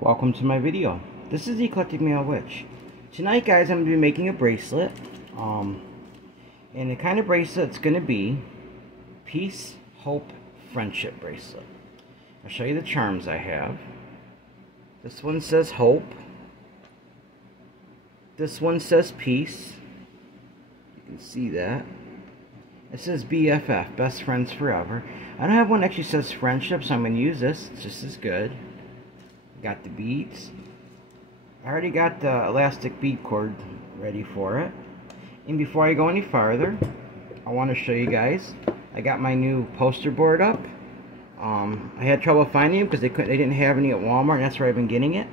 Welcome to my video. This is the Eclectic Male Witch. Tonight, guys, I'm going to be making a bracelet. And the kind of bracelet it's going to be Peace, Hope, Friendship bracelet. I'll show you the charms I have. This one says Hope. This one says Peace. You can see that. It says BFF, Best Friends Forever. I don't have one that actually says Friendship, so I'm going to use this. It's just as good. Got the beads. I already got the elastic bead cord ready for it. And before I go any farther, I want to show you guys. I got my new poster board up. I had trouble finding them because they didn't have any at Walmart, and that's where I've been getting it.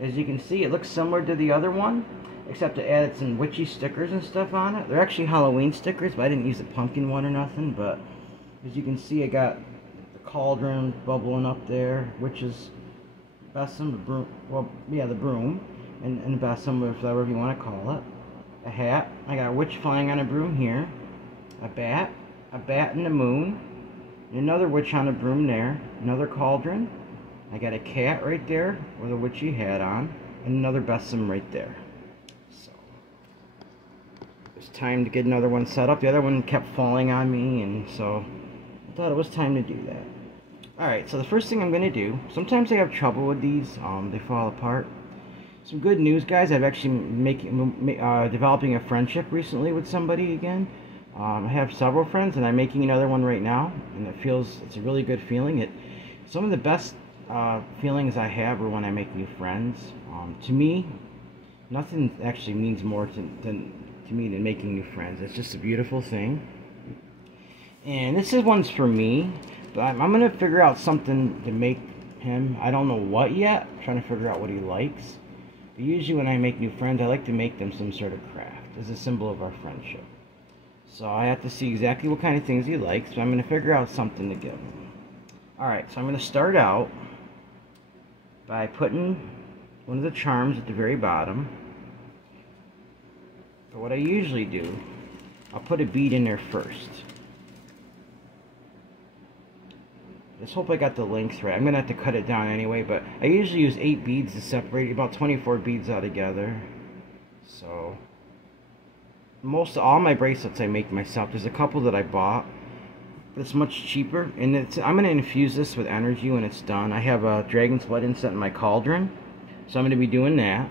As you can see, it looks similar to the other one, except I added some witchy stickers and stuff on it. They're actually Halloween stickers, but I didn't use the pumpkin one or nothing. But as you can see, I got the cauldron bubbling up there, witches. Besom, the broom, well, yeah, the broom, and besom, or whatever you want to call it. A hat. I got a witch flying on a broom here. A bat and the moon. And another witch on a broom there. Another cauldron. I got a cat right there with a witchy hat on, and another besom right there. So it's time to get another one set up. The other one kept falling on me, and so I thought it was time to do that. Alright, so the first thing I'm going to do, sometimes I have trouble with these, they fall apart. Some good news, guys. I've actually developing a friendship recently with somebody again. I have several friends, and I'm making another one right now, and it's a really good feeling. Some of the best feelings I have are when I make new friends. To me, nothing actually means more to me than making new friends. It's just a beautiful thing. And this one's for me. But I'm going to figure out something to make him. I don't know what yet. I'm trying to figure out what he likes. But usually when I make new friends, I like to make them some sort of craft as a symbol of our friendship. So I have to see exactly what kind of things he likes. So I'm going to figure out something to give him. Alright, so I'm going to start out by putting one of the charms at the very bottom. But what I usually do, I'll put a bead in there first. Let's hope I got the length right. I'm going to have to cut it down anyway, but I usually use 8 beads to separate, about 24 beads altogether. So, all my bracelets I make myself. There's a couple that I bought, but it's much cheaper. And I'm going to infuse this with energy when it's done. I have a dragon's blood incense in my cauldron, so I'm going to be doing that.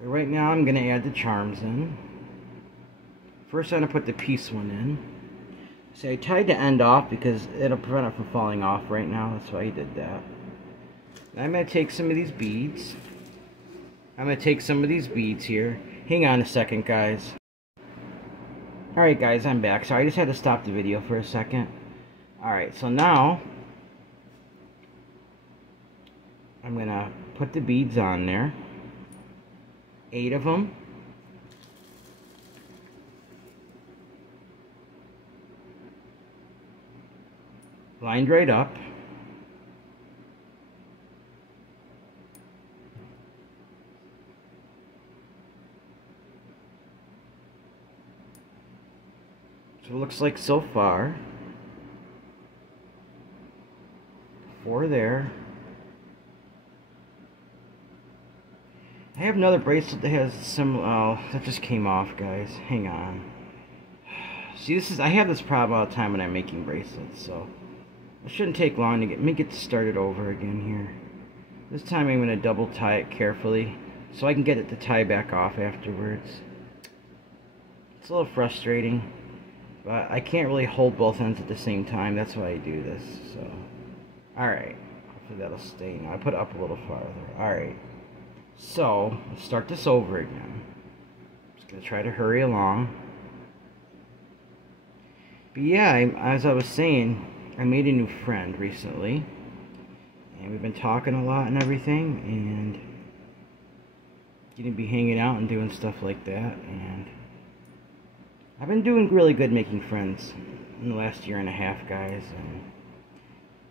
But right now I'm going to add the charms in. First I'm going to put the peace one in. See, I tied the end off because it'll prevent it from falling off right now. That's why I did that. I'm going to take some of these beads. Here. Hang on a second, guys. Alright, guys, I'm back. Sorry, I just had to stop the video for a second. Alright, so now I'm going to put the beads on there. 8 of them. Lined right up. So it looks like so far. 4 there. I have another bracelet that has some. Oh, that just came off, guys. Hang on. See, I have this problem all the time when I'm making bracelets, so it shouldn't take long to get started over again here. This time I'm going to double tie it carefully so I can get it to tie back off afterwards. It's a little frustrating, but I can't really hold both ends at the same time. That's why I do this. So, alright. Hopefully that'll stay now. I put it up a little farther. Alright. So, let's start this over again. Just going to try to hurry along. But yeah, as I was saying, I made a new friend recently, and we've been talking a lot and everything, and going to be hanging out and doing stuff like that, and I've been doing really good making friends in the last year and a half, guys, and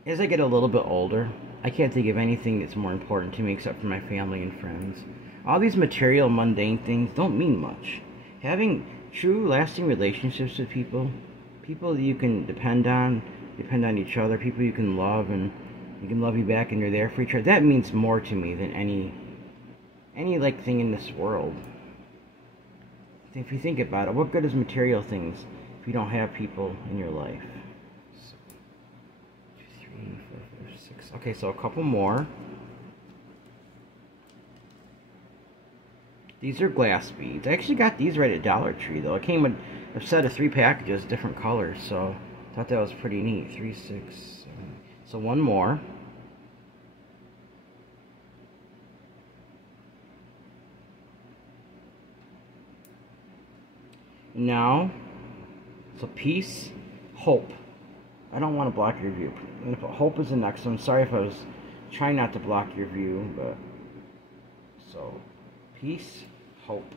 as I get a little bit older, I can't think of anything that's more important to me except for my family and friends. All these material, mundane things don't mean much. Having true, lasting relationships with people that you can depend on each other, people you can love, and You can love you back and you're there for each other. That means more to me than any like thing in this world. If you think about it, what good is material things if you don't have people in your life? So, 2, 3, 4, 5, 6. Okay, so a couple more. These are glass beads. I actually got these right at Dollar Tree, though. It came with a set of 3 packages, different colors, so I thought that was pretty neat. 3, 6, 7. So one more. Now, so peace, hope. I don't want to block your view. I'm going to put hope as the next one. Sorry if I was trying not to block your view, but so peace, hope.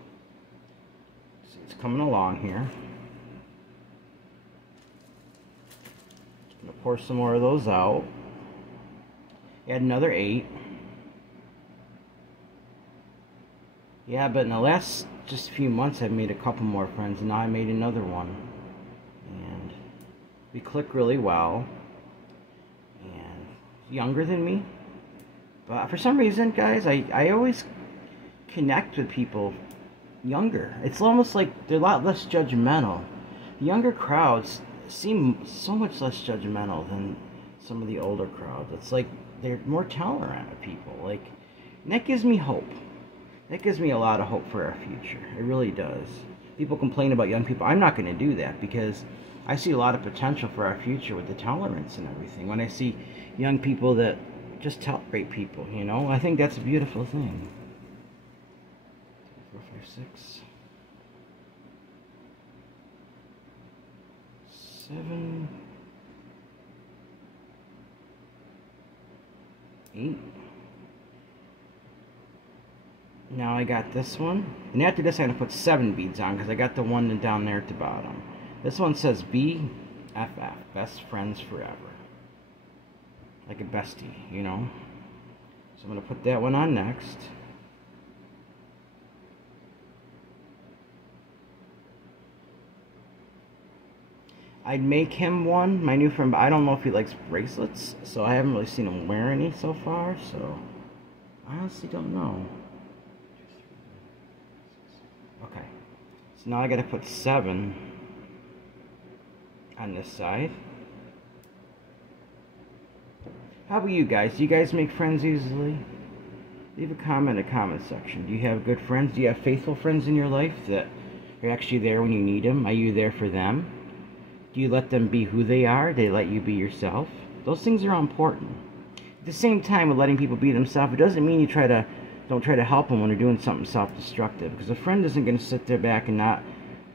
See, it's coming along here. Just going to pour some more of those out. Add another 8. Yeah, but in the last just a few months I've made a couple more friends, and now I made another one. And we click really well. And younger than me. But for some reason, guys, I always connect with people younger. It's almost like they're a lot less judgmental. The younger crowds seem so much less judgmental than some of the older crowds. It's like they're more tolerant of people. Like, and that gives me hope. That gives me a lot of hope for our future. It really does. People complain about young people. I'm not going to do that because I see a lot of potential for our future with the tolerance and everything. When I see young people that just tolerate people, you know, I think that's a beautiful thing. 4, 5, 6, 7, 8. Now I got this one, and after this I'm going to put 7 beads on because I got the one down there at the bottom. This one says BFF, best friends forever. Like a bestie, you know. So I'm going to put that one on next. I'd make him one, my new friend, but I don't know if he likes bracelets, so I haven't really seen him wear any so far, so I honestly don't know. Okay, so now I gotta put 7 on this side. How about you guys? Do you guys make friends easily? Leave a comment in the comment section. Do you have good friends? Do you have faithful friends in your life that are actually there when you need them? Are you there for them? Do you let them be who they are? Do they let you be yourself? Those things are important. At the same time, with letting people be themselves, it doesn't mean you don't try to help them when they're doing something self-destructive. Because a friend isn't going to sit there back and not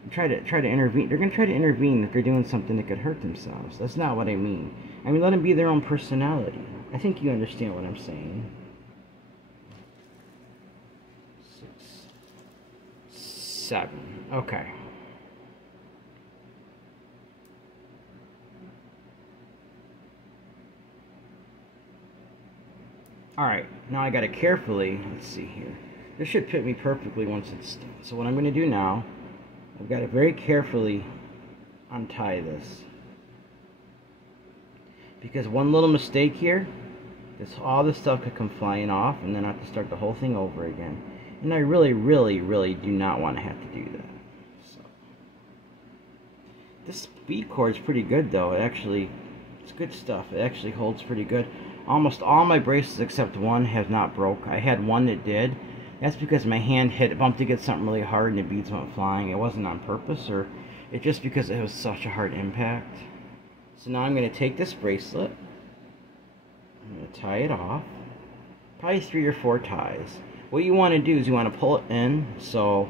try to intervene. They're going to try to intervene if they're doing something that could hurt themselves. That's not what I mean. I mean, let them be their own personality. I think you understand what I'm saying. 6, 7. Okay. Alright, now I gotta carefully, let's see here. This should fit me perfectly once it's done. So what I'm gonna do now, I've got to very carefully untie this. Because one little mistake here, all this stuff could come flying off, and then I have to start the whole thing over again. And I really, really, really do not want to have to do that. So, this bead cord is pretty good though. It's good stuff. It actually holds pretty good. Almost all my bracelets except one have not broke. I had one that did. That's because my hand bumped against something really hard and the beads went flying. It wasn't on purpose, or it's just because it was such a hard impact. So now I'm going to take this bracelet. I'm going to tie it off. Probably 3 or 4 ties. What you want to do is you want to pull it in so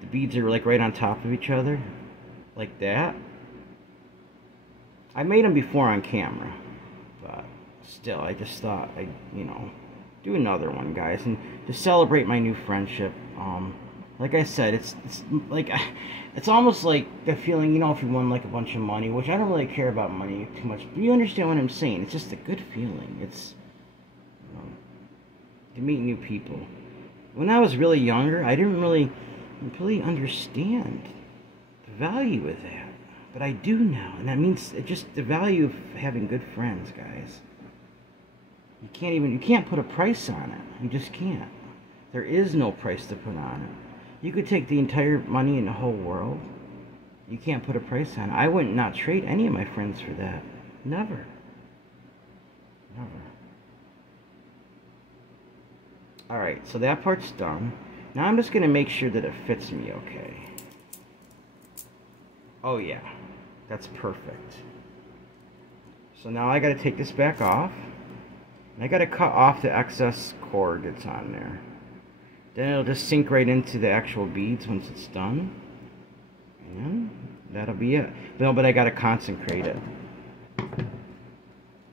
the beads are like right on top of each other. Like that. I made them before on camera. But still, I just thought I'd, do another one, guys, and to celebrate my new friendship. Like I said, it's almost like the feeling, if you won like a bunch of money, which I don't really care about money too much, but you understand what I'm saying. It's just a good feeling. It's to meet new people. When I was really younger, I didn't really understand the value of that, but I do now, and that means just the value of having good friends, guys. You can't put a price on it. You just can't. There is no price to put on it. You could take the entire money in the whole world. You can't put a price on it. I wouldn't not trade any of my friends for that. Never. Never. Alright, so that part's done. Now I'm just going to make sure that it fits me okay. Oh yeah, that's perfect. So now I got to take this back off. And I got to cut off the excess cord that's on there. Then it'll just sink right into the actual beads once it's done. And that'll be it. No, but I got to consecrate it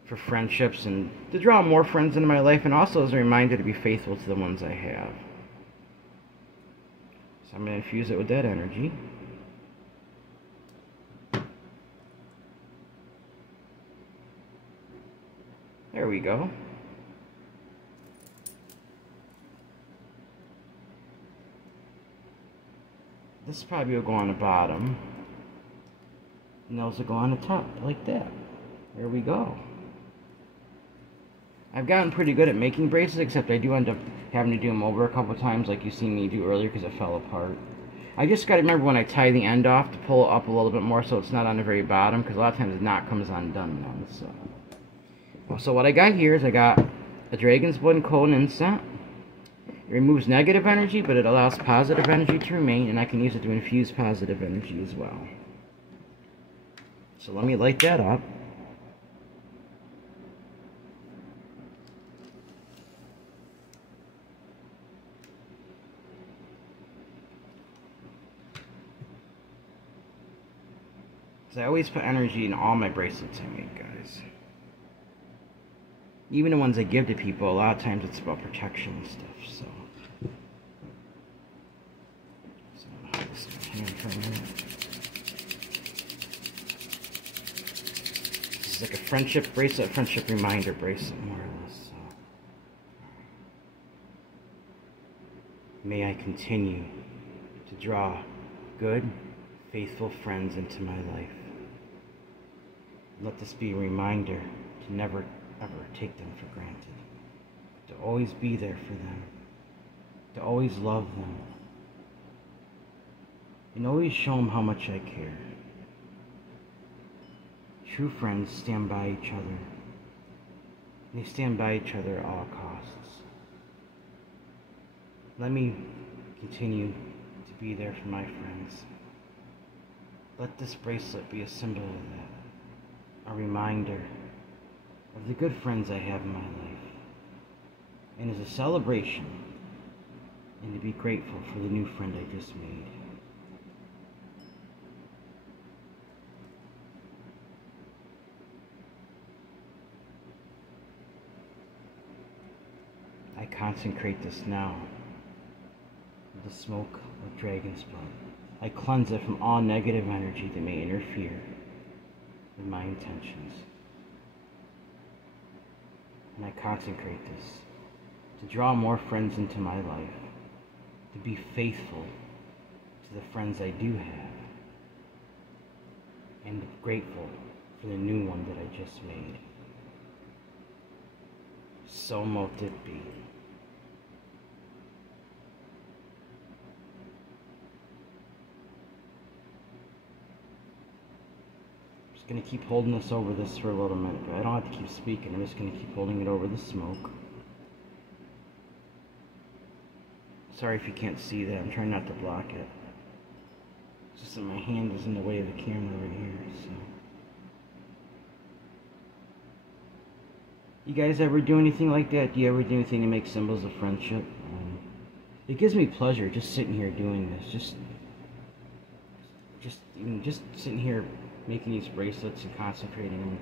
for friendships and to draw more friends into my life, and also as a reminder to be faithful to the ones I have. So I'm going to infuse it with that energy. There we go. This probably will go on the bottom, and those will go on the top, like that. There we go. I've gotten pretty good at making bracelets, except I do end up having to do them over a couple times, like you seen me do earlier, because it fell apart. I just got to remember when I tie the end off to pull it up a little bit more so it's not on the very bottom, because a lot of times the knot comes undone then. So what I got here is I got a dragon's blood and coal and incense. It removes negative energy, but it allows positive energy to remain, and I can use it to infuse positive energy as well. So let me light that up. I always put energy in all my bracelets I make, guys. Even the ones I give to people, a lot of times it's about protection and stuff, so I'm gonna hold this in my hand for a minute. This is like a friendship bracelet, friendship reminder bracelet, more or less. So may I continue to draw good, faithful friends into my life. Let this be a reminder to never, ever take them for granted. To always be there for them. To always love them. And always show them how much I care. True friends stand by each other. They stand by each other at all costs. Let me continue to be there for my friends. Let this bracelet be a symbol of that. A reminder of the good friends I have in my life, and as a celebration, and to be grateful for the new friend I just made. I consecrate this now with the smoke of dragon's blood. I cleanse it from all negative energy that may interfere with my intentions. And I consecrate this to draw more friends into my life, to be faithful to the friends I do have, and grateful for the new one that I just made. So mote it be. Going to keep holding this over this for a little minute. I don't have to keep speaking. I'm just going to keep holding it over the smoke. Sorry if you can't see that. I'm trying not to block it. It's just that my hand is in the way of the camera right here. So, you guys ever do anything like that? Do you ever do anything to make symbols of friendship? It gives me pleasure just sitting here doing this. Just sitting here making these bracelets and concentrating and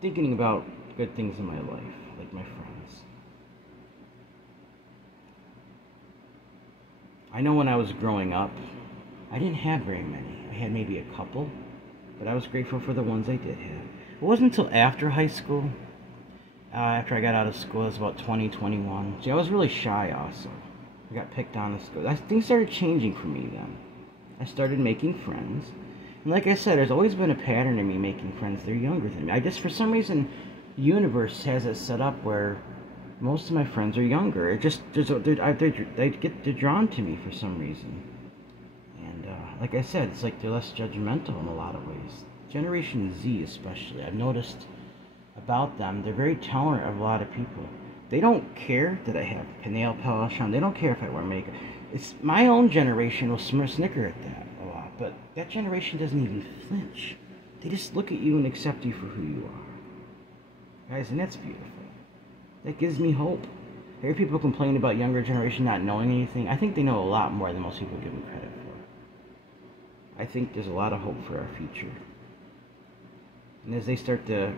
thinking about good things in my life, like my friends. I know when I was growing up, I didn't have very many. I had maybe a couple, but I was grateful for the ones I did have. It wasn't until after high school, after I got out of school, I was about 20, 21. See, I was really shy also. I got picked on at school. Things started changing for me then. I started making friends. And like I said, there's always been a pattern in me making friends. They're younger than me. For some reason, the universe has it set up where Most of my friends are younger. It just they're drawn to me for some reason. And like I said, it's like they're less judgmental in a lot of ways. Generation Z especially, I've noticed about them, they're very tolerant of a lot of people. They don't care that I have nail polish on. They don't care if I wear makeup. It's my own generation will snicker at that a lot, but that generation doesn't even flinch. They just look at you and accept you for who you are. Guys, and that's beautiful. That gives me hope. I hear people complain about younger generation not knowing anything. I think they know a lot more than most people give them credit for. I think there's a lot of hope for our future. And as they start to,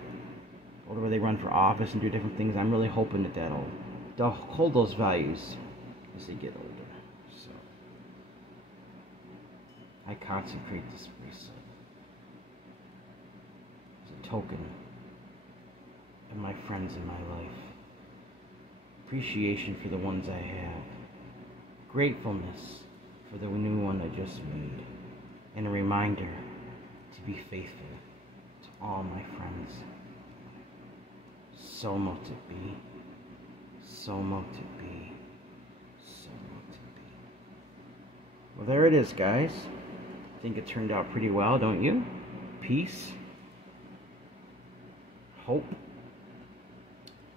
where they run for office and do different things, I'm really hoping that they'll hold those values as they get older. So, I consecrate this bracelet as a token of my friends in my life. Appreciation for the ones I have. Gratefulness for the new one I just made. And a reminder to be faithful to all my friends. So mote it be. So mote it be. So mote it be. Well, there it is, guys. I think it turned out pretty well, don't you? Peace. Hope.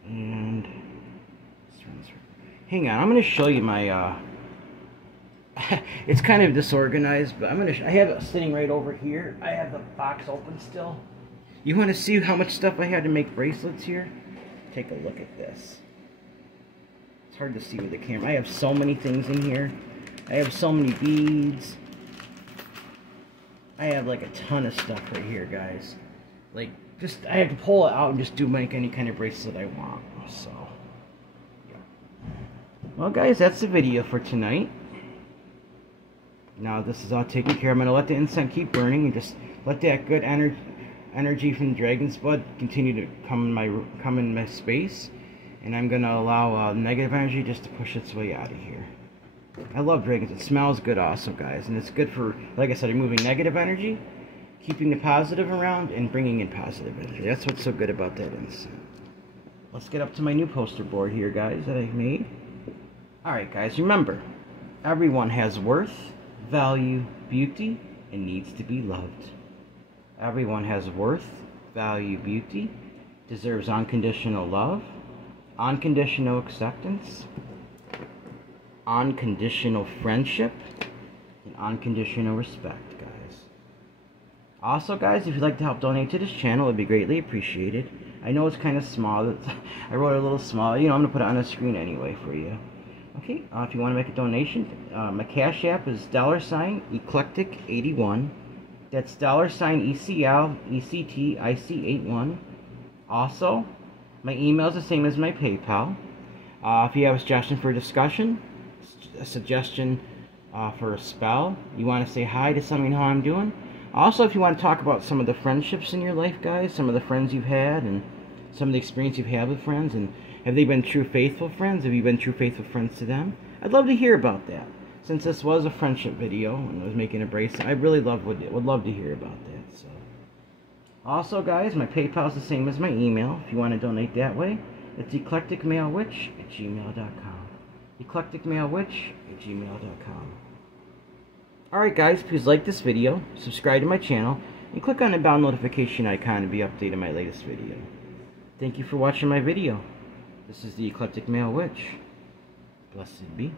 And hang on, I'm going to show you my, it's kind of disorganized, but I have it sitting right over here. I have the box open still. You want to see how much stuff I had to make bracelets here? Take a look at this. It's hard to see with the camera. I have so many things in here. I have so many beads. I have like a ton of stuff right here, guys. Like, I have to pull it out and just make any kind of bracelet I want, so. Well, guys, that's the video for tonight. Now this is all taken care of. I'm going to let the incense keep burning and just let that good energy from the dragon's blood continue to come in my space. And I'm going to allow negative energy just to push its way out of here. I love dragons. It smells good also, guys. And it's good for, like I said, removing negative energy, keeping the positive around, and bringing in positive energy. That's what's so good about that incense. Let's get up to my new poster board here, guys, that I've made. Alright, guys, remember, everyone has worth, value, beauty, and needs to be loved. Everyone has worth, value, beauty, deserves unconditional love, unconditional acceptance, unconditional friendship, and unconditional respect, guys. Also, guys, if you'd like to help donate to this channel, it would be greatly appreciated. I know it's kind of small. I wrote it a little small. You know, I'm going to put it on the screen anyway for you. Okay, if you want to make a donation, my Cash App is $Eclectic81. That's $ECLECTIC81. Also, my email is the same as my PayPal. If you have a suggestion for a discussion, a suggestion for a spell, you want to say hi to somebody, how I'm doing. Also, if you want to talk about some of the friendships in your life, guys, some of the friends you've had, and some of the experience you've had with friends, and have they been true faithful friends? Have you been true faithful friends to them? I'd love to hear about that. Since this was a friendship video and I was making a bracelet, I really would love to hear about that. So, also, guys, my PayPal is the same as my email. If you want to donate that way, it's eclecticmalewitch@gmail.com. eclecticmalewitch@gmail.com. Alright, guys, please like this video, subscribe to my channel, and click on the bell notification icon to be updated on my latest video. Thank you for watching my video. This is the Eclectic Male Witch. Blessed be.